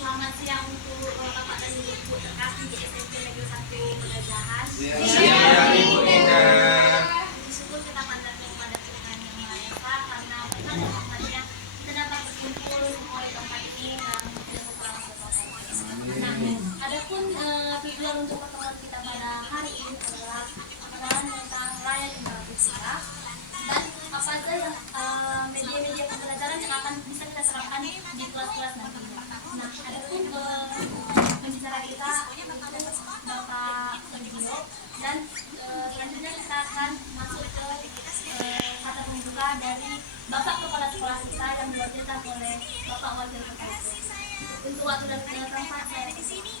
Selamat siang untuk Bapak dan Ibu terkasih di SMP Negeri 1 Pengajahan. Siang Ibu Indah. Bersyukur kita panjatkan kepada Tuhan Yang Maha Esa karena berkat dan rahmatnya kita dapat berkumpul semua di tempat ini dalam tidak kekurangan sesuatu. Nah, adapun tujuan untuk pertemuan kita pada hari ini adalah pengenalan tentang raya Idul Fitri dan apa saja yang media-media pembelajaran yang akan bisa kita terapkan di kelas-kelas nanti. Nah, adapun pembicara kita itu Bapak Sugio dan selanjutnya kita akan masuk ke kata pembuka dari Bapak Kepala Sekolah kita yang diwakilkan oleh Bapak Wakil Kepala. Untuk waktu dan tempat saya di sini.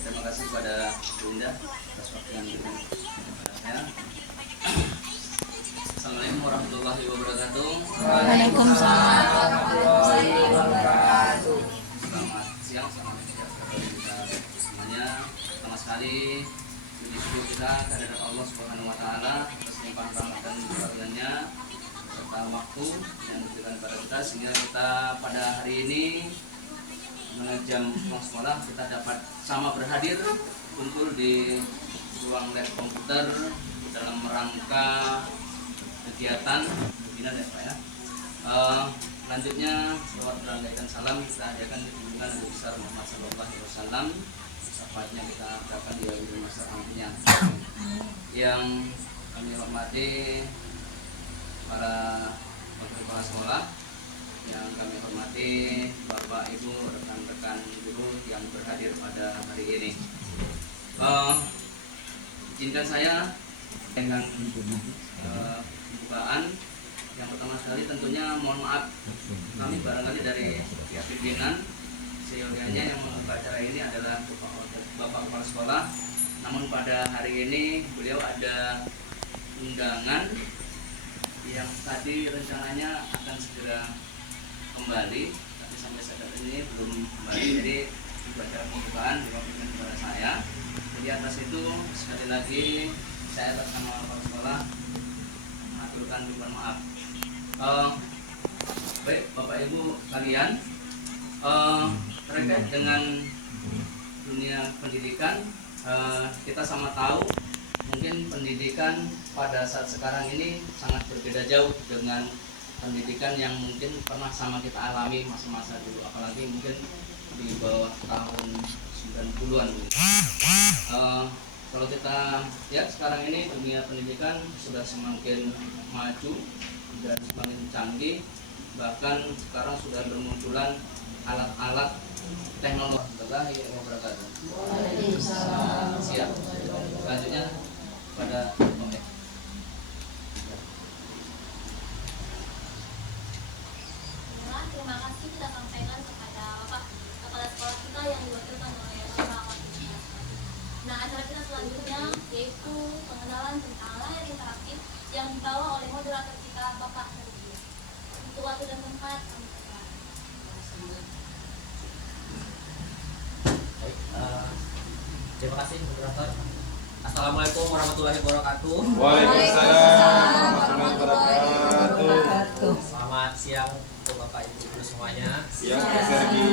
Terima kasih kepada Bunda atas waktu yang diberikan kepada saya. Assalamualaikum warahmatullahi wabarakatuh. Waalaikumsalam warahmatullahi wabarakatuh. Selamat siang, selamat sejahtera kita semuanya. Pertama sekali puji syukur kita kehadirat Allah Subhanahu Wa Taala atas limpahan rahmat dan karunia-Nya serta waktu yang diberikan kepada kita sehingga kita pada hari ini jam pulang sekolah kita dapat sama berhadir kumpul di ruang lab komputer dalam rangka kegiatan pembinaan ya Pak ya. Selanjutnya selawat dan salam kita adakan di junjungan Nabi besar Muhammad Sallallahu Alaihi Wasallam. Sahabatnya kita akan di masa akhirnya. Yang kami hormati para kepala sekolah, yang kami hormati Bapak Ibu rekan-rekan guru yang berhadir pada hari ini. Izinkan saya dengan pembukaan. Yang pertama sekali tentunya mohon maaf kami barangkali dari pihak pimpinan seyogianya yang membuka acara ini adalah Bapak Kepala Sekolah. Namun pada hari ini beliau ada undangan yang tadi rencananya akan segera kembali, tapi sampai saat ini belum kembali. Jadi dibaca pembukaan diwakilkan kepada saya. Jadi atas itu sekali lagi saya atas nama kepala sekolah mengaturkan mohon maaf. Baik Bapak Ibu kalian, terkait dengan dunia pendidikan, kita sama tahu mungkin pendidikan pada saat sekarang ini sangat berbeda jauh dengan pendidikan yang mungkin pernah sama kita alami masa-masa dulu, apalagi mungkin di bawah tahun 90-an. Kalau kita lihat sekarang ini dunia pendidikan sudah semakin maju dan semakin canggih, bahkan sekarang sudah bermunculan alat-alat teknologi yang wabarakatuh. Siap. Selanjutnya pada Terima kasih kita sampaikan kepada Bapak Kepala Sekolah kita yang diwakilkan oleh Bapak Wakil Kepala Sekolah. Nah, acara kita selanjutnya yaitu pengenalan tentang layar interaktif yang dibawa oleh moderator kita Bapak Sergio. Untuk waktu dan tempat kami persilakan. Baik, terima kasih moderator. Assalamualaikum warahmatullahi wabarakatuh. Waalaikumsalam warahmatullahi wabarakatuh. Selamat siang untuk Bapak Ibu guru semuanya. Siang Pak Sergi.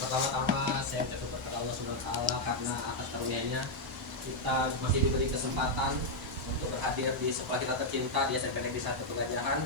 Pertama-tama saya bersyukur kepada Allah Subhanahu wa taala karena atas karunia-Nya kita masih diberi kesempatan untuk berhadir di sekolah kita tercinta di SMP Negeri 1 Pengajahan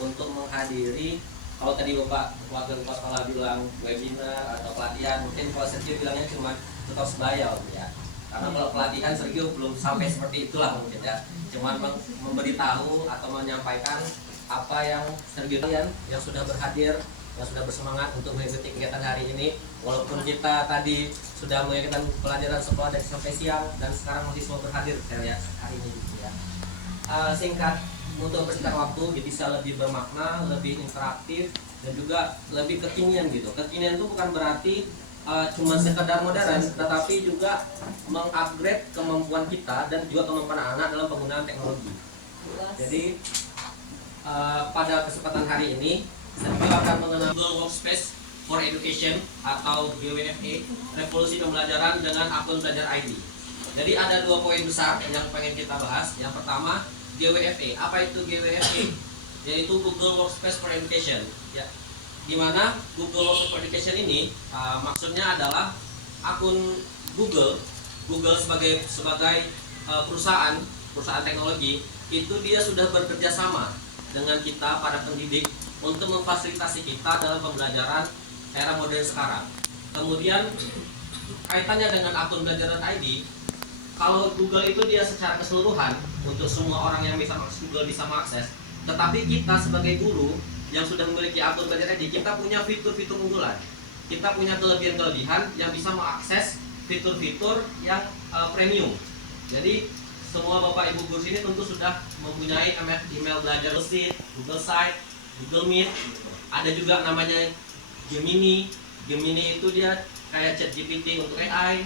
untuk menghadiri, kalau tadi Bapak Wakil Kepala Sekolah bilang webinar atau pelatihan, mungkin kalau Sergio bilangnya cuma tutor sebaya ya. Karena kalau pelatihan Sergio belum sampai seperti itulah mungkin ya. Cuman memberitahu atau menyampaikan apa yang Sergio yang sudah berhadir, yang sudah bersemangat untuk mengikuti kegiatan hari ini. Walaupun kita tadi sudah mengikuti pelajaran sekolah dari sampai siang dan sekarang masih semua berhadir saya hari ini gitu ya. Singkat untuk mempersingkat waktu jadi bisa lebih bermakna, lebih interaktif dan juga lebih kekinian gitu. Kekinian itu bukan berarti cuma sekedar modern, tetapi juga mengupgrade kemampuan kita dan juga kemampuan anak dalam penggunaan teknologi. Jadi pada kesempatan hari ini saya akan mengenal Google Workspace for Education atau GWFE, revolusi pembelajaran dengan akun belajar ID. Jadi ada dua poin besar yang pengen kita bahas. Yang pertama GWFE. Apa itu GWFE? Yaitu Google Workspace for Education. Ya, di mana Google Workspace for Education ini maksudnya adalah akun Google sebagai perusahaan teknologi itu dia sudah bekerja sama dengan kita para pendidik untuk memfasilitasi kita dalam pembelajaran era modern sekarang. Kemudian kaitannya dengan akun belajar.id, kalau Google itu dia secara keseluruhan untuk semua orang yang bisa mengakses Google bisa mengakses, tetapi kita sebagai guru yang sudah memiliki akun belajar.id, kita punya fitur-fitur unggulan, kita punya kelebihan-kelebihan yang bisa mengakses fitur-fitur yang premium. Jadi semua Bapak Ibu guru sini tentu sudah mempunyai email belajar Sheet, Google Site, Google Meet. Ada juga namanya Gemini. Gemini itu dia kayak ChatGPT untuk AI.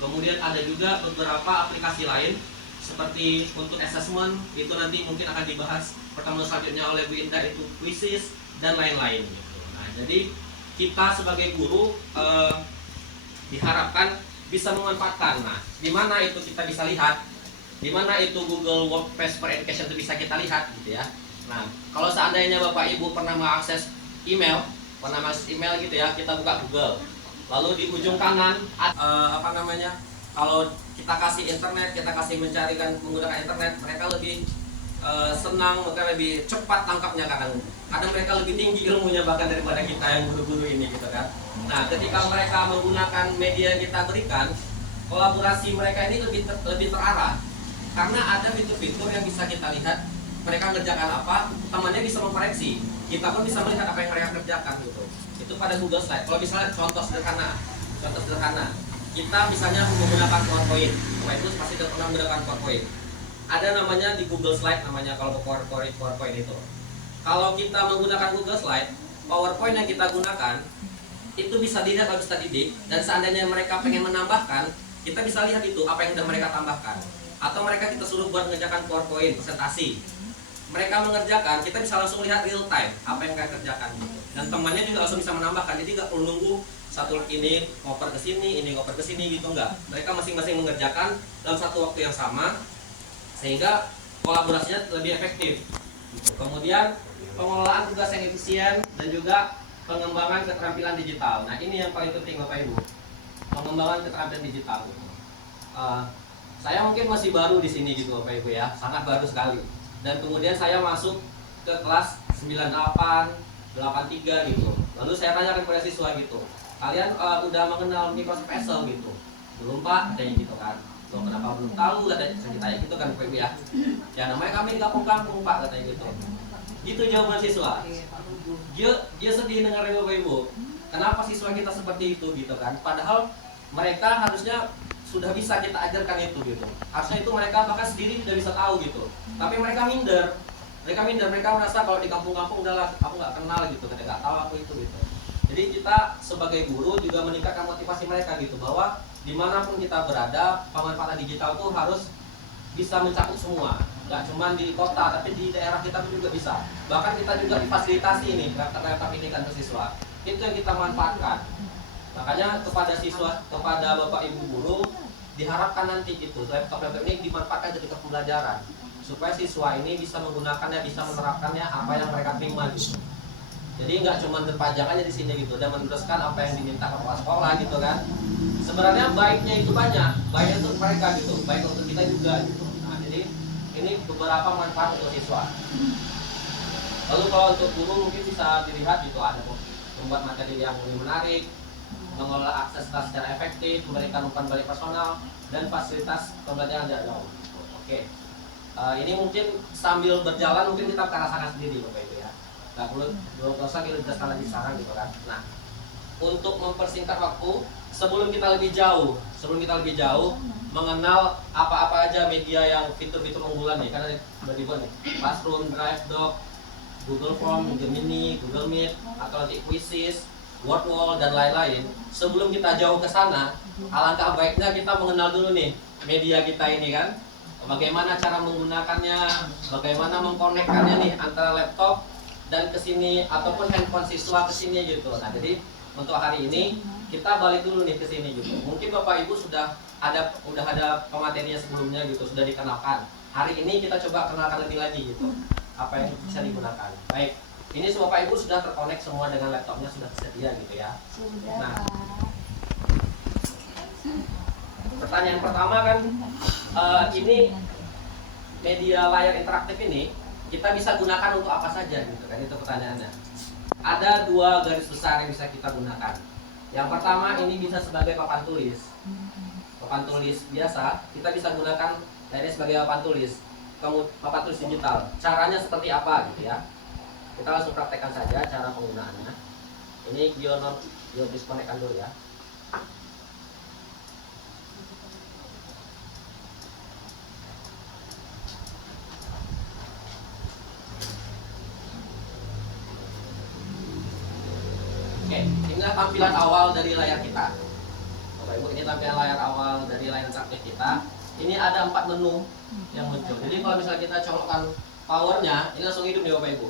Kemudian ada juga beberapa aplikasi lain seperti untuk assessment, itu nanti mungkin akan dibahas pertemuan selanjutnya oleh Bu Indah, itu quizzes dan lain-lain gitu. Nah, jadi kita sebagai guru diharapkan bisa memanfaatkan. Nah, di mana itu kita bisa lihat, di mana itu Google Workspace for Education itu bisa kita lihat gitu ya. Nah, kalau seandainya Bapak Ibu pernah mengakses email, gitu ya, kita buka Google. Lalu di ujung kanan kalau kita kasih internet, kita kasih mencarikan menggunakan internet, mereka lebih senang, mereka lebih cepat tangkapnya kadang mereka lebih tinggi ilmunya bahkan daripada kita yang guru-guru ini gitu kan. Nah, ketika mereka menggunakan media yang kita berikan, kolaborasi mereka ini lebih terarah. Karena ada fitur-fitur yang bisa kita lihat mereka kerjakan apa, temannya bisa memkoreksi, kita pun bisa melihat apa yang mereka kerjakan gitu. Itu pada Google Slide. Kalau misalnya contoh sederhana, kita misalnya menggunakan PowerPoint, Bapak Ibu pasti sudah pernah menggunakan PowerPoint. Ada namanya di Google Slide, namanya kalau PowerPoint itu. Kalau kita menggunakan Google Slide, PowerPoint yang kita gunakan itu bisa dilihat oleh peserta didik, dan seandainya mereka pengen menambahkan, kita bisa lihat itu apa yang sudah mereka tambahkan. Atau mereka kita suruh buat mengerjakan PowerPoint presentasi, mereka mengerjakan, kita bisa langsung lihat real time apa yang mereka kerjakan gitu. Dan temannya juga langsung bisa menambahkan, jadi nggak perlu nunggu satu ini ngoper ke sini, ini ngoper ke sini gitu, enggak. Mereka masing-masing mengerjakan dalam satu waktu yang sama sehingga kolaborasinya lebih efektif gitu. Kemudian pengelolaan tugas yang efisien dan juga pengembangan keterampilan digital. Nah, ini yang paling penting Bapak Ibu, pengembangan keterampilan digital gitu. Saya mungkin masih baru di sini gitu Bapak Ibu ya, sangat baru sekali. Dan kemudian saya masuk ke kelas 98, 83 gitu. Lalu saya tanya kepada siswa gitu, kalian udah mengenal Microsoft Excel gitu? Belum Pak, katanya gitu kan. Loh, kenapa belum tahu, katanya, saya tanya gitu kan Bapak Ibu ya. Ya namanya kami di kampung-kampung Pak, katanya gitu. Gitu jawaban siswa. Dia sedih dengarnya Bapak Ibu. Kenapa siswa kita seperti itu gitu kan? Padahal mereka harusnya sudah bisa kita ajarkan itu gitu. Harusnya itu mereka bahkan sendiri sudah bisa tahu gitu. Tapi mereka minder. Mereka merasa kalau di kampung-kampung udahlah aku nggak kenal gitu, nggak tahu aku itu gitu. Jadi kita sebagai guru juga meningkatkan motivasi mereka gitu, bahwa dimanapun kita berada, pemanfaatan digital tuh harus bisa mencakup semua. Nggak cuma di kota, tapi di daerah kita pun juga bisa. Bahkan kita juga difasilitasi ini laptop ini kan ke siswa. Itu yang kita manfaatkan. Makanya kepada siswa, kepada Bapak Ibu guru, diharapkan nanti gitu laptop ini dimanfaatkan ketika pembelajaran, supaya siswa ini bisa menggunakannya, bisa menerapkannya apa yang mereka terima gitu. Jadi nggak cuma terpajakannya di sini gitu, dan meneruskan apa yang diminta kepala sekolah gitu kan. Sebenarnya baiknya itu banyak, baik untuk mereka gitu, baik untuk kita juga gitu. Nah, jadi ini beberapa manfaat untuk siswa. Lalu kalau untuk guru mungkin bisa dilihat gitu, ada membuat materi yang lebih menarik, mengelola akses kelas secara efektif, memberikan umpan balik personal, dan fasilitas pembelajaran jarak jauh. Oke, ini mungkin sambil berjalan mungkin kita akan rasakan sendiri Bapak Ibu ya. Nggak usah kita jelaskan lagi sekarang gitu kan. Nah, untuk mempersingkat waktu, sebelum kita lebih jauh mengenal apa-apa aja media yang fitur-fitur unggulan nih, karena udah dibuat nih, Classroom, Drive, Doc, Google Form, Gemini, Google Meet, atau nanti quizzes, Wordwall dan lain-lain. Sebelum kita jauh ke sana, alangkah baiknya kita mengenal dulu nih media kita ini kan. Bagaimana cara menggunakannya, bagaimana mengkonekkannya nih antara laptop dan ke sini ataupun handphone siswa ke sini gitu. Nah, jadi untuk hari ini kita balik dulu nih ke sini gitu. Mungkin Bapak Ibu sudah ada pematerinya sebelumnya gitu, sudah dikenalkan. hari ini kita coba kenalkan lebih lagi gitu apa yang bisa digunakan. Baik, ini semua Bapak Ibu sudah terkonek semua dengan laptopnya, sudah tersedia gitu ya. Sudah, Nah, Pak. pertanyaan pertama kan, ini media layar interaktif ini kita bisa gunakan untuk apa saja gitu kan, itu pertanyaannya. Ada dua garis besar yang bisa kita gunakan. Yang pertama, ini bisa sebagai papan tulis. Papan tulis biasa kita bisa gunakan ini sebagai papan tulis, papan tulis digital. Caranya seperti apa gitu ya, kita langsung praktekkan saja cara penggunaannya. Ini Gio disconnectkan dulu ya. Oke, inilah tampilan awal dari layar kita. Bapak Ibu, ini tampilan layar awal dari layar interaktif kita. Ini ada 4 menu yang muncul. Jadi kalau misalnya kita colokkan powernya, ini langsung hidup nih Bapak Ibu.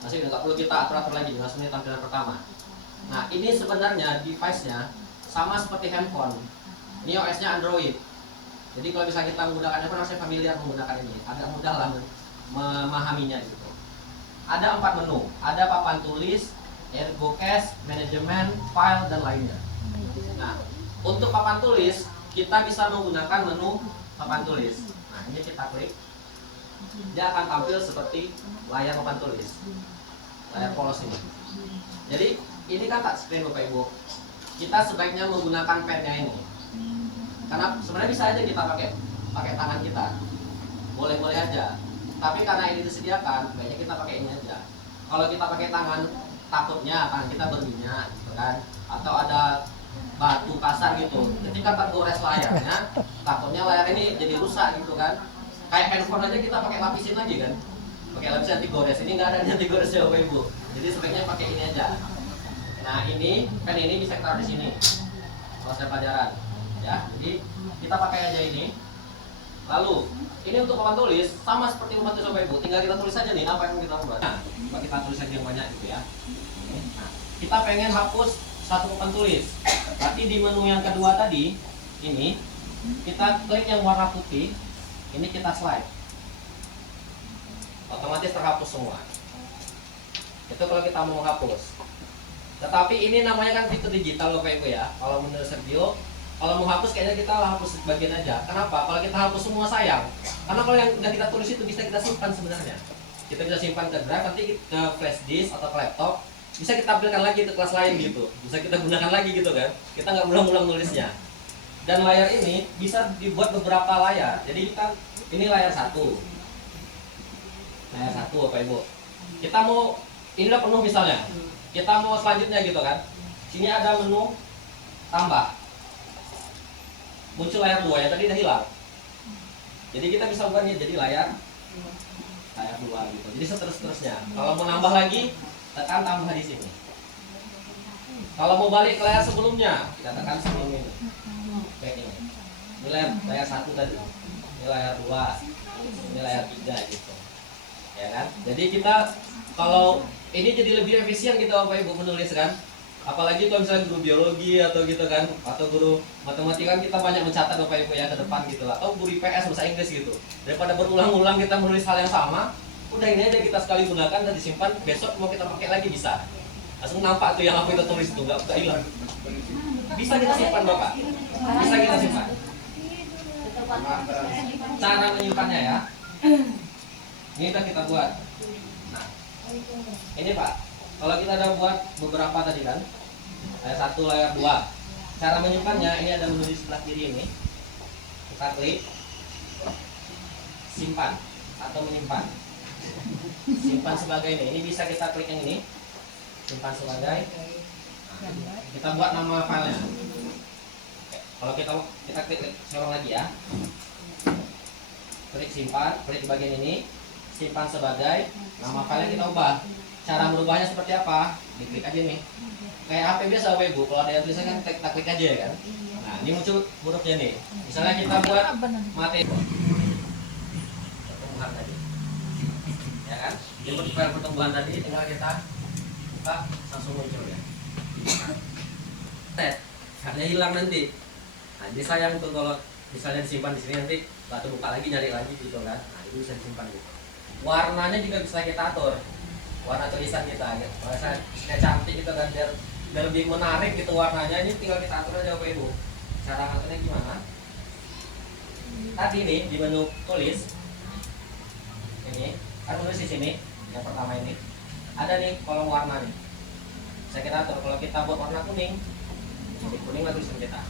Masih nggak perlu kita atur-atur lagi, langsung ini tampilan pertama. Nah, ini sebenarnya device-nya sama seperti handphone. Ini OS-nya Android. Jadi kalau misalnya kita menggunakan handphone, harusnya familiar menggunakan ini. Agak mudah lah memahaminya gitu. Ada 4 menu. Ada papan tulis, ergo cache, manajemen, file, dan lainnya. Nah, untuk papan tulis, kita bisa menggunakan menu papan tulis. Nah, ini kita klik. Dia akan tampil seperti layar papan tulis. Layar polos ini. Jadi, ini kan touchscreen Bapak Ibu. Kita sebaiknya menggunakan padnya ini. Karena sebenarnya bisa aja kita pakai tangan kita. Boleh-boleh aja. Tapi karena ini disediakan, baiknya kita pakai ini aja. Kalau kita pakai tangan, takutnya tangan kita berminyak gitu kan, atau ada batu kasar gitu. Ketika tergores layarnya, takutnya layar ini jadi rusak gitu kan. Kayak handphone aja kita pakai lapisin lagi kan, pakai lapis anti gores. Ini nggak ada anti goresnya Bapak Ibu. Jadi sebaiknya pakai ini aja. Nah, ini kan ini bisa kita taruh di sini. Proses pelajaran, ya. Jadi kita pakai aja ini. Lalu ini untuk papan tulis sama seperti papan tulis Bapak Ibu. Tinggal kita tulis aja nih apa yang kita buat. Nah, coba kita tulis aja yang banyak gitu ya. Nah, kita pengen hapus satu papan tulis. Berarti di menu yang kedua tadi ini kita klik yang warna putih. Ini kita slide. Otomatis terhapus semua. Itu kalau kita mau hapus. Tetapi ini namanya kan fitur digital Bapak Ibu ya. Kalau menurut Sergio, kalau mau hapus kayaknya kita hapus bagian aja. Kenapa? Kalau kita hapus semua sayang. Karena kalau yang udah kita tulis itu bisa kita simpan sebenarnya. Kita bisa simpan ke drive, nanti ke flash disk atau ke laptop. Bisa kita tampilkan lagi ke kelas lain gitu. Bisa kita gunakan lagi gitu kan. Kita nggak ulang-ulang nulisnya. Dan layar ini bisa dibuat beberapa layar. Jadi kita ini layar 1. Layar 1 Bapak Ibu. Kita mau ini udah penuh misalnya. Kita mau selanjutnya gitu kan. Sini ada menu tambah. Muncul layar 2 yang tadi udah hilang. Jadi kita bisa ubahnya jadi layar 2 gitu. Jadi seterusnya. Kalau mau nambah lagi, tekan tambah di sini. Kalau mau balik ke layar sebelumnya, kita tekan sebelum ini. Kayak ini. Ini layar 1 tadi. Ini layar 2. Ini layar 3 gitu. Ya kan? Jadi kita kalau ini jadi lebih efisien gitu Bapak Ibu menulis kan. Apalagi kalau misalnya guru biologi atau gitu kan, atau guru matematika kan kita banyak mencatat Bapak Ibu ya ke depan gitu lah. Atau guru IPS bahasa Inggris gitu. Daripada berulang-ulang kita menulis hal yang sama, udah ini aja kita sekali gunakan dan disimpan, besok mau kita pakai lagi bisa. Langsung nampak tuh yang apa kita tulis itu nggak hilang. Bisa kita simpan Bapak. Bisa kita simpan. Cara menyimpannya ya. Ini udah kita buat. Nah, ini Pak. Kalau kita udah buat beberapa tadi kan, layar 1, layar 2. Cara menyimpannya ini ada menu di sebelah kiri ini. Kita klik simpan atau menyimpan. Simpan sebagai ini bisa kita klik yang ini. Simpan sebagai. Nah, kita buat nama filenya. Kalau kita klik seorang lagi ya. Klik simpan, klik bagian ini. Simpan sebagai nama file yang kita ubah. Cara merubahnya seperti apa? Diklik aja nih. Kayak HP biasa Bapak Ibu, kalau ada yang tulisan kan kita klik aja ya kan. Nah, ini muncul hurufnya nih. Misalnya kita buat materi pertumbuhan tadi. Ya kan? Di file pertumbuhan tadi tinggal kita buka langsung muncul ya. Karena hilang nanti. Nah, jadi sayang tuh kalau misalnya disimpan di sini nanti Lalu buka lagi, nyari lagi gitu kan. Nah, itu bisa disimpan gitu. Warnanya juga bisa kita atur, warna tulisan kita gitu. Kalau kayak cantik gitu kan, biar lebih menarik gitu warnanya, ini tinggal kita atur aja Bapak Ibu. Cara ngaturnya gimana? Tadi nih di menu tulis ini kan tulis di sini yang pertama ini ada nih kolom warna nih. Bisa kita atur. Kalau kita buat warna kuning, jadi kuning lah tulisan kita.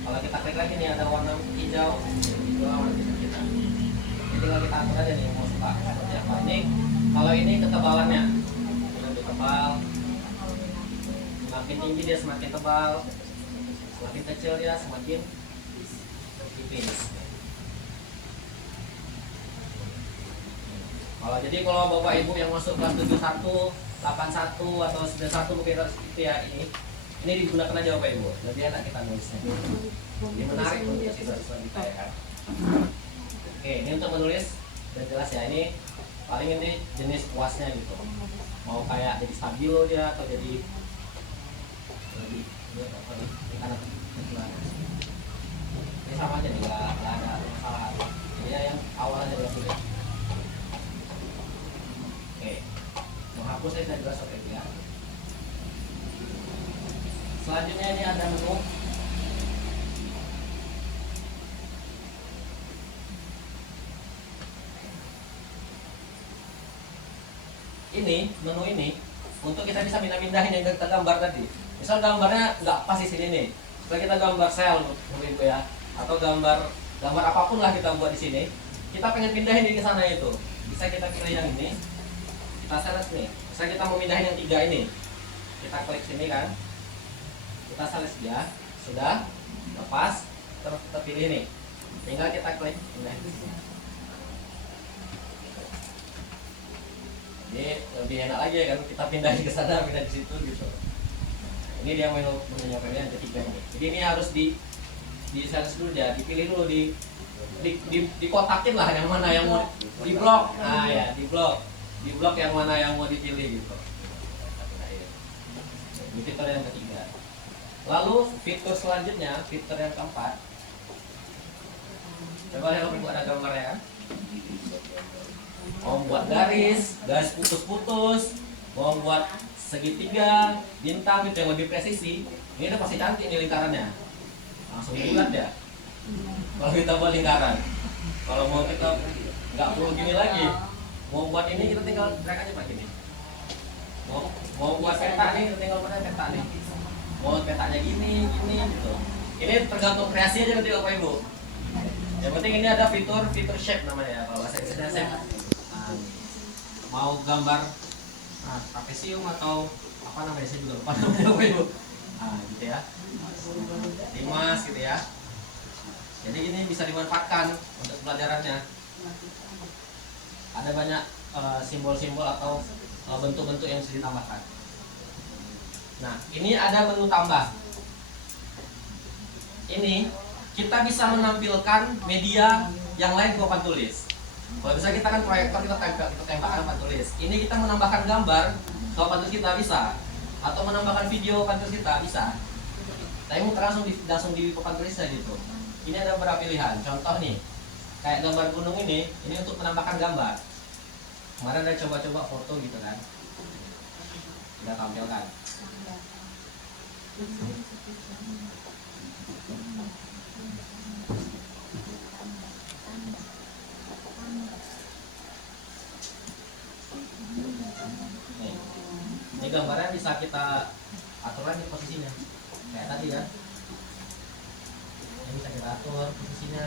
Kalau kita klik lagi nih ada warna hijau, itu warna tulisan kita. Ini tinggal kita atur aja nih mau suka seperti apa. Ini kalau ini ketebalannya, ini lebih tebal. Semakin tinggi dia semakin tebal, semakin kecil dia semakin tipis. Kalau Bapak Ibu yang masuk kelas 71, 81 atau 91 mungkin harus itu ya, ini digunakan aja Bapak Ibu. Lebih enak kita nulisnya. Ini menarik untuk siswa-siswa kita ya kan. Oke, ini untuk menulis udah jelas ya. Ini paling ini jenis kuasnya gitu. Mau kayak jadi stabilo dia atau jadi lebih apa nih? Ini sama aja nih, nggak ada masalah. Jadi ya yang awal aja udah sudah. Oke, menghapus saya jelas oke ya. Selanjutnya ini ada menu. Ini menu ini untuk kita bisa pindah-pindahin yang kita gambar tadi. Misal gambarnya nggak pas di sini nih, setelah kita gambar sel, Ibu ya, atau gambar apapun lah kita buat di sini, kita pengen pindahin di sana itu, bisa kita pilih yang ini, kita select nih. Misal kita mau pindahin yang 3 ini, kita klik sini kan, kita select dia, sudah lepas, terpilih nih, tinggal kita klik pindahin. Ini lebih enak lagi ya kan, kita pindahin ke sana, pindah di situ gitu. Ini dia menunya yang ketiga ini. Jadi ini harus di select dulu ya, dipilih dulu, dikotakin lah yang mana yang mau di blok. Nah ya, di blok yang mana yang mau dipilih gitu. Ini fitur yang ketiga. Lalu fitur selanjutnya, fitur yang keempat. Coba lihat Ibu, ada gambarnya kan? Mau buat garis putus-putus, mau buat segitiga, bintang gitu yang lebih presisi. Ini udah pasti cantik nih lingkarannya, langsung bulat ya. Kalau kita buat lingkaran, kalau mau kita nggak perlu gini lagi, mau buat ini kita tinggal drag aja pakai ini. Mau buat peta nih, kita tinggal pakai peta nih. Mau petanya gini gitu. Ini tergantung kreasi aja nanti Bapak Ibu. Yang penting ini ada fitur shape namanya, kalau bahasa Inggrisnya shape. Mau gambar trapesium atau apa namanya, saya juga lupa namanya Bapak Ibu. Gitu ya, limas gitu ya. Jadi ini bisa dimanfaatkan untuk pelajarannya. Ada banyak simbol-simbol atau bentuk-bentuk yang bisa ditambahkan. Nah, ini ada menu tambah. Ini kita bisa menampilkan media yang lain ke papan tulis. Kalau misalnya kita kan proyektor, kita tembakkan papan tulis. Ini kita menambahkan gambar ke papan tulis kita bisa, atau menambahkan video papan tulis kita bisa. Tapi langsung di papan tulisnya gitu. Ini ada beberapa pilihan. Contoh nih, kayak gambar gunung ini untuk menambahkan gambar. Kemarin ada coba-coba foto gitu kan, kita tampilkan. Ini gambarnya bisa kita atur lagi posisinya, kayak tadi ya. Ini bisa kita atur posisinya.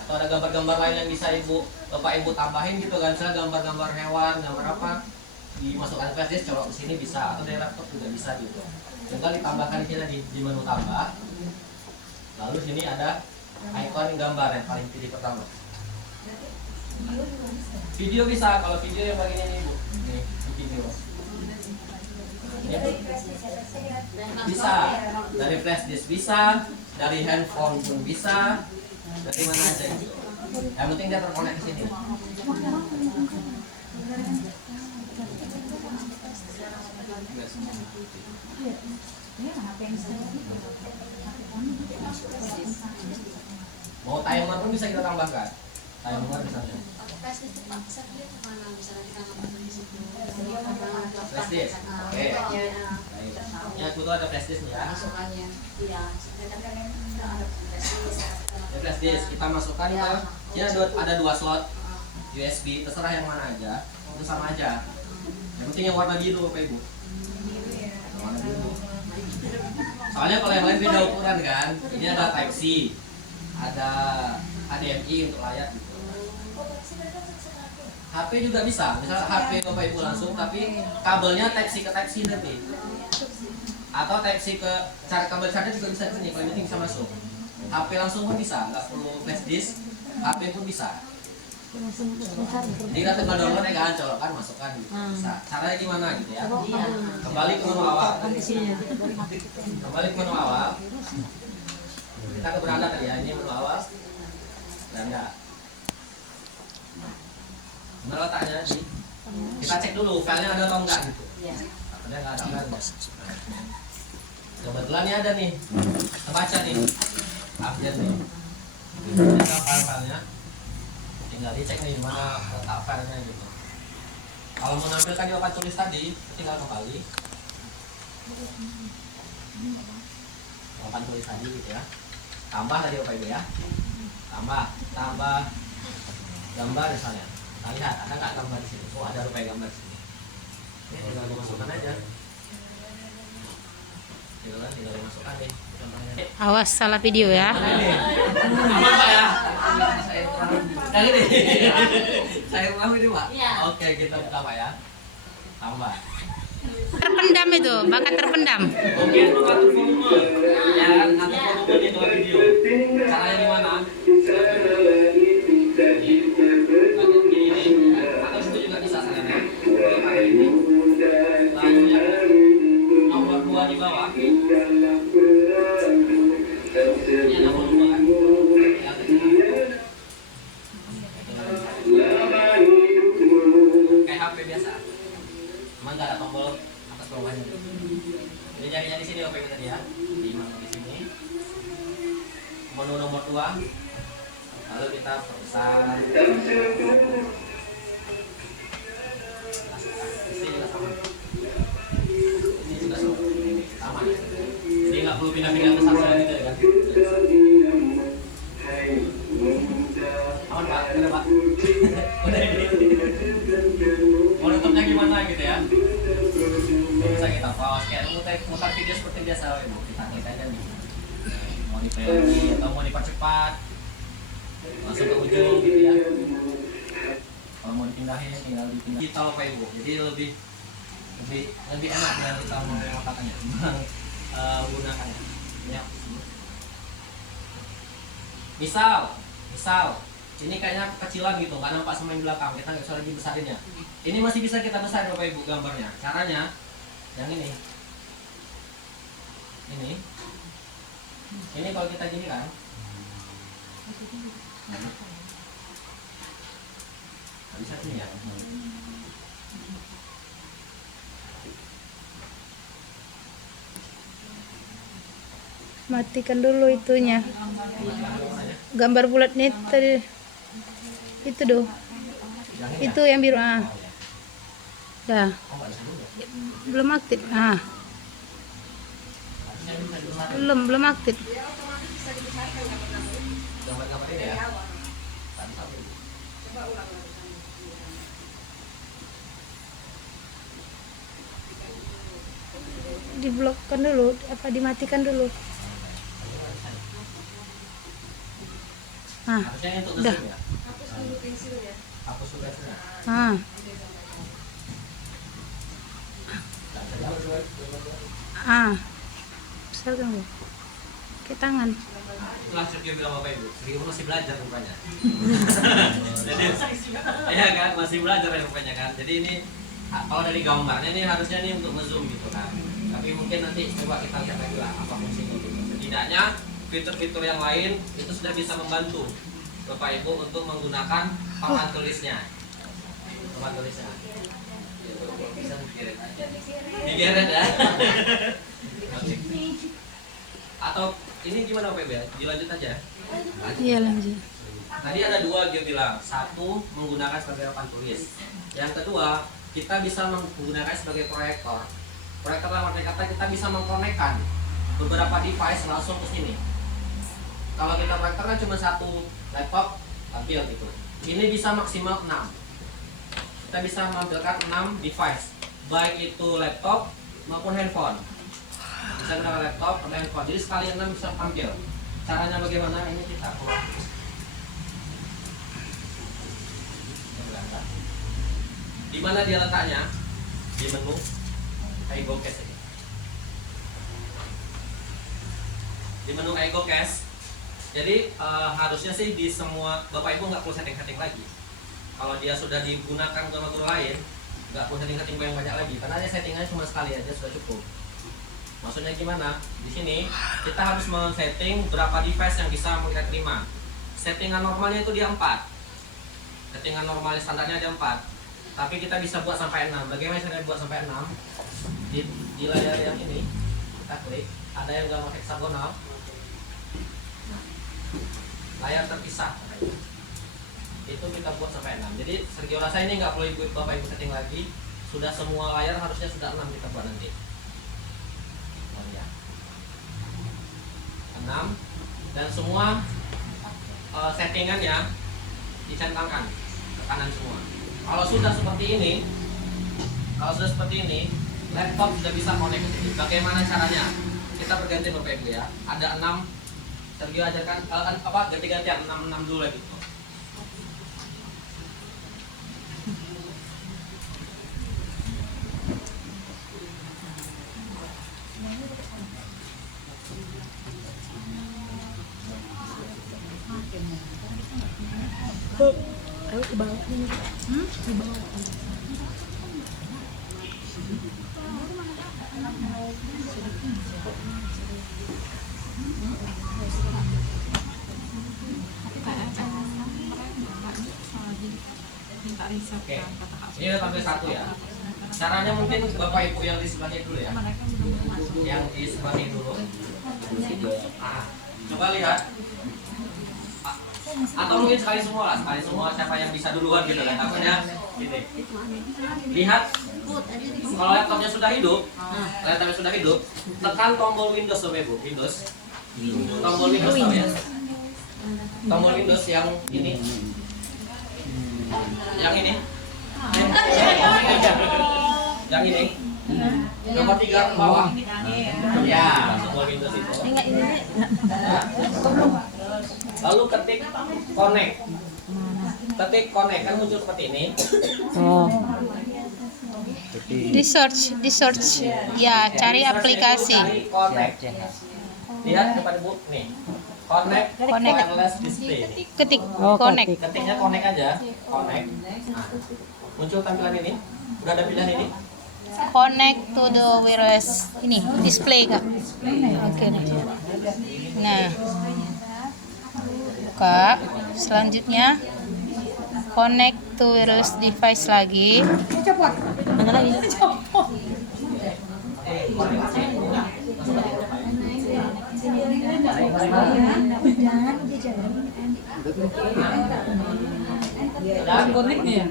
Atau ada gambar-gambar lain yang bisa Bapak Ibu tambahin gitu kan, misalnya gambar-gambar hewan, gambar apa, dimasukkan flash disk, colok ke sini bisa, atau dari laptop juga bisa gitu. Tinggal ditambahkan kita di menu tambah. Lalu sini ada icon gambar yang paling pilih pertama. Video bisa, kalau video yang bagian ini Bu, nih di video. Bisa dari flash disk, bisa dari handphone pun bisa, dari mana aja gitu. Yang penting dia terkonek ke sini. kita tambahkan. Kayak luar misalnya. Flash disk itu Pak, setnya kemana? Misalnya kita ngambil di situ. Flash disk. Oke. Baik. Ya, aku tuh ada flash disk nih ya. Masukannya. Iya. Ada flash disk. Ya, flash disk kita masukkan ke ini ada dua slot USB, terserah yang mana aja. Itu sama aja. Yang penting yang warna biru Bapak Ibu. Warna biru. Soalnya kalau yang lain beda ukuran kan. Ini ada Type C, ada HDMI untuk layar gitu. HP juga bisa, misalnya HP Bapak Ibu langsung, tapi kabelnya Type C ke Type C nanti. Atau Type C ke kabel charger juga bisa di sini, kalau ini bisa masuk. HP langsung pun bisa, nggak perlu flash disk, HP pun bisa. Jadi kita tinggal download ya kan, colokan, masukkan gitu. Bisa. Caranya gimana gitu ya? Kembali ke menu awal. Kembali ke menu awal. Kita ke beranda tadi ya, ini menu awal. Beranda. Mana letaknya sih? Kita cek dulu filenya ada atau enggak gitu. Filenya enggak ada enggak. Kebetulan ini ada nih. Kita baca nih. Update nih. Ini filenya. Tinggal dicek nih mana letak filenya gitu. Kalau menampilkan di papan tulis tadi, tinggal kembali. Papan tulis tadi gitu ya. Tambah tadi Bapak Ibu ya. Tambah gambar misalnya. Nah, lihat ada nggak gambar di sini? Oh, ada rupanya gambar di sini. Ini tinggal dimasukkan aja. Tinggal dimasukkan deh. Contohnya. Awas salah video ya. Aman Pak ya? Yang ini. Saya mau ini Pak. Iya. Oke, kita buka Pak ya. Tambah. Terpendam itu, bakat terpendam. Mungkin mengatur volume. Ya, ngatur volume di dalam video. Caranya gimana? Atau situ juga bisa salahnya. Lalu yang nomor 2 di bawah. Ini ada volume kan? Kayak HP biasa. Cuma nggak ada tombol atas bawahnya. Jadi jadinya di sini Bapak Ibu tadi ya. Di sini. Menu nomor 2. Lalu kita perbesar. Ini juga sama. Ini juga sama. Jadi nggak perlu pindah-pindah ke sana gitu ya kan? Aman Pak, udah Pak. Udah ini. Mau nutupnya gimana gitu ya? Ini bisa kita pause kayak mutar video seperti biasa, kita klik aja nih. Mau dipelagi atau mau dipercepat, langsung ke ujung gitu ya. Kalau mau dipindahin tinggal dipindah. Kita Bapak Ibu, jadi lebih enak ya kita menggunakannya, menggunakannya. Ya. Misal ini kayaknya kecilan gitu, nggak nampak sama yang belakang, kita nggak bisa lagi besarinnya. Ini masih bisa kita besarin Bapak Ibu gambarnya. Caranya yang ini kalau kita gini kan, nggak bisa gini ya. Matikan dulu itunya. Gambar bulatnya tadi. Itu doh. Itu yang biru ah. Ya. Belum aktif. Ah. Belum aktif. Gambar-gambar ini ya. Diblokkan dulu, apa dimatikan dulu. Ah, Harusnya untuk udah. zoom ya. Hapus dulu pensilnya. Ah. Ah. Besar kan Bu? Ke tangan. Itulah Sergio bilang Bapak Ibu, Sergio masih belajar rupanya. Jadi, ya kan, masih belajar ya rupanya kan. Jadi ini kalau dari gambarnya ini harusnya nih untuk ngezoom gitu kan. Tapi mungkin nanti coba kita lihat lagi lah apa fungsinya gitu. Setidaknya fitur-fitur yang lain itu sudah bisa membantu Bapak Ibu untuk menggunakan papan tulisnya. Papan tulisnya. Bisa digeret aja. Digeret ya. Atau ini gimana Bapak Ibu ya? Dilanjut aja. Iya lanjut. Tadi ada dua dia bilang, satu menggunakan sebagai papan tulis, yang kedua kita bisa menggunakan sebagai proyektor. Proyektor dalam arti kata kita bisa mengkonekkan beberapa device langsung ke sini. Kalau kita proyektor kan cuma satu laptop tampil gitu. Ini bisa maksimal 6. Kita bisa menampilkan 6 device, baik itu laptop maupun handphone. Bisa menggunakan laptop atau handphone. Jadi sekali 6 bisa tampil. Caranya bagaimana? Ini kita keluar. Di mana dia letaknya? Di menu Aigo Cache ini. Di menu Aigo Cache. Jadi harusnya sih di semua Bapak Ibu nggak perlu setting-setting lagi. Kalau dia sudah digunakan sama guru lain, nggak perlu setting-setting yang banyak lagi. Karena dia settingannya cuma sekali aja sudah cukup. Maksudnya gimana? Di sini kita harus men-setting berapa device yang bisa kita terima. Settingan normalnya itu dia 4. Settingan normalnya standarnya ada 4. Tapi kita bisa buat sampai 6. Bagaimana caranya buat sampai 6? Di layar yang ini kita klik, ada yang gambar heksagonal. Layar terpisah. Itu kita buat sampai 6. Jadi Sergio rasa ini nggak perlu Bapak Ibu setting lagi. Sudah semua layar harusnya sudah 6 kita buat nanti. 6 dan semua settingannya dicentangkan ke kanan semua. Kalau sudah seperti ini, laptop sudah bisa connect ke sini. Bagaimana caranya? Kita berganti Bapak Ibu ya. Ada 6. Sergio ajarkan ganti-gantian 6 dulu gitu. Ayo ke bawah. Ke bawah. Oke, ini udah tampil 1 ya. Caranya mungkin Bapak Ibu yang di sebelahnya dulu ya. Yang di sebelahnya dulu. Coba lihat. Atau mungkin sekali semua siapa yang bisa duluan gitu kan. Takutnya gini. Lihat. Kalau laptopnya sudah hidup, tekan tombol Windows Bapak Ibu, Windows. Tombol Windows tahu ya? Tombol Windows yang ini. Yang ini. Yang ini. Nomor 3 ke bawah. Ya, tombol Windows itu. Lalu ketik connect. Ketik connect kan muncul seperti ini. Di search. Ya, cari aplikasi. Cari connect. Lihat depan Ibu nih. Connect wireless display. Ketik connect. Ketiknya connect aja. Connect. Nah, muncul tampilan ini. Udah ada pilihan ini. Connect to the wireless ini display kak. Oke. Nah, buka. Selanjutnya connect to wireless device lagi. Mana lagi? Dan connectnya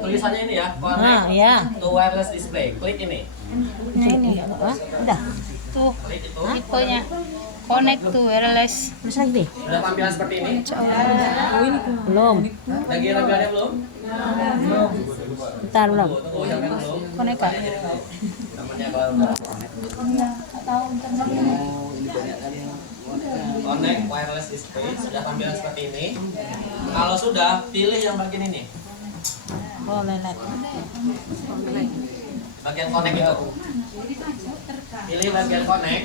tulisannya ini ya, connect to wireless display. Klik ini. Nah ini, udah. Tuh, Klik itu. tipenya connect to wireless. Udah tampilan seperti ini. Belum. Lagi tampilannya belum? Bentar belum. Tunggu, jangan belum. Connect kak. Namanya kalau udah connect wireless display sudah tampilan seperti ini. Kalau sudah, pilih yang bagian ini. Bagian connect itu. Pilih bagian connect.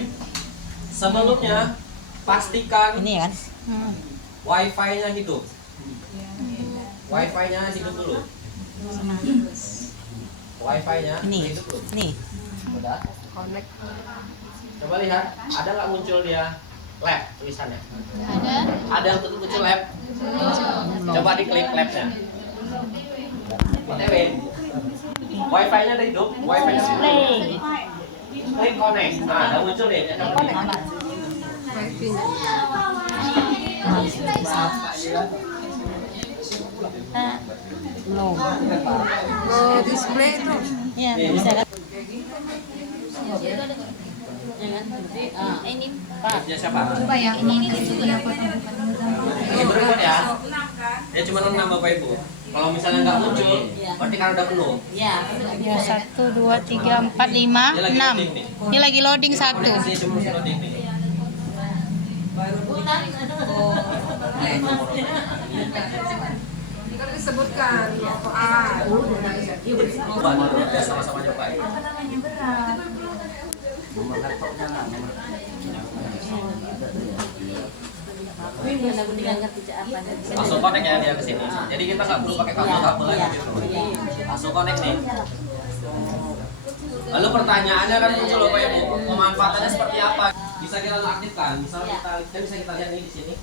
Sebelumnya pastikan Ini kan? Wi-Fi-nya hidup. Wi-Fi-nya hidup dulu. Wi-Fi-nya Ini. hidup dulu. Nih. Udah. Coba lihat, ada nggak muncul dia lab tulisannya? Ada yang muncul lab. Coba diklik labnya. OTW. Wi-Fi-nya udah hidup. Wi-Fi-nya klik connect. Nah, udah muncul deh. Belum. Oh, display itu. Ya, bisa kan? Ini Ya siapa? Coba ya. ini juga dapat. Ini berikut ya. Ya cuma 6 Bapak Ibu. Kalau misalnya nggak muncul, berarti kan udah penuh. Ya, 1, 2, 3, 4, 5, 6. Ini lagi loading 1. Ini cuma loading nih. Kan disebutkan A. Ya sama-sama nyoba. Langsung connect ya dia ke sini. Jadi kita nggak perlu pakai kabel-kabel lagi gitu. Langsung connect nih. Lalu pertanyaannya kan muncul Bapak Ibu, pemanfaatannya seperti apa? Bisa kita aktifkan. Misalnya kita bisa kita lihat nih di sini.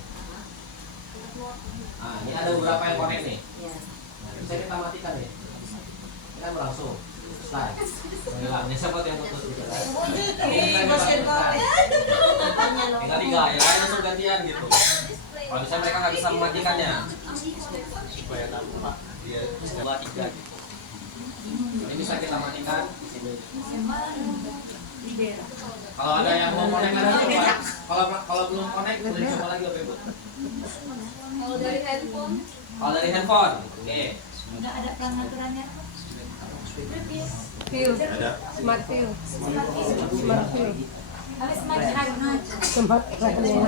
Nah, ini ada beberapa yang connect nih. Nah, bisa kita matikan nih. Kita berlangsung. Slide. Hilang. Ini siapa yang putus gitu kan? Tinggal 3 ya, langsung gantian gitu. Kalau misalnya mereka nggak bisa mematikannya, supaya nampak dia 2, 3 gitu. Ini bisa kita matikan di sini. Kalau ada yang mau connect lagi, kalau belum connect boleh coba lagi Bapak Ibu. Kalau dari handphone Kalau dari handphone, oke. nggak ada pengaturannya. View. Smart view. Smart view. Habis makan. Smart view.